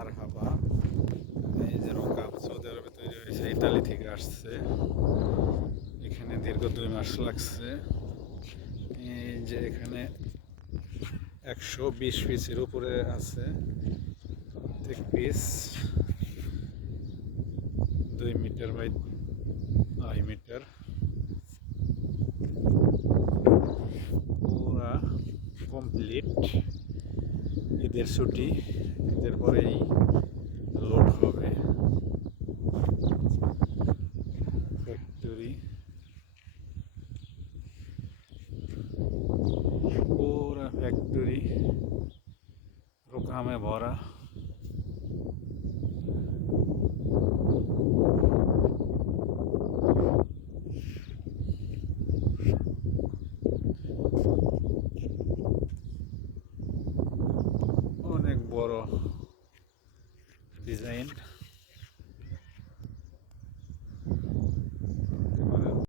মারহাবা। এই যে রোকাব সৌদি আরবে তৈরি হয়েছে, ইতালি থেকে আসছে। এখানে দীর্ঘ 2 মাস লাগছে। এই যে এখানে 120 পিসের উপরে আছে। প্রত্যেক পিস 2 মিটার বাই 2.5 মিটার। পুরা কমপ্লিট। ঈদের ছুটি, ঈদের পরেই লোড হবে। ফ্যাক্টরি পুরা ফ্যাক্টরি রোকামে ভরা। অনেক বড় ডিজাইন।